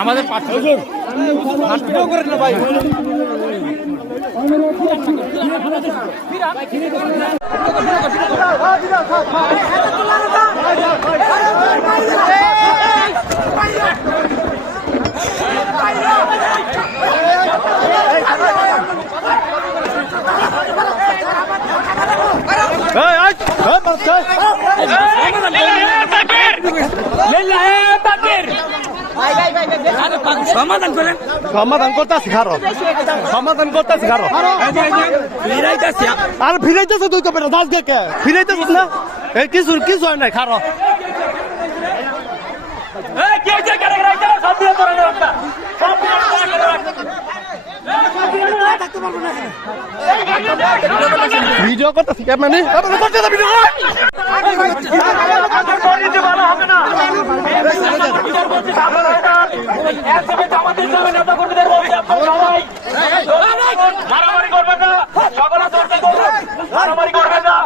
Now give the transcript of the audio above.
আমাদের করে না ভাই সমাধান করেন সমাধান করতেছি খারো সমাধান করতেছি খারো আর ফিরাইতেছে তুই তো দাস কে ফিরাইতেছিস না এই কিছু কিছু হয় নাই খারো ভিডিও করতেছি মানে মারামারি করবেন না সকল মারামারি করবেন না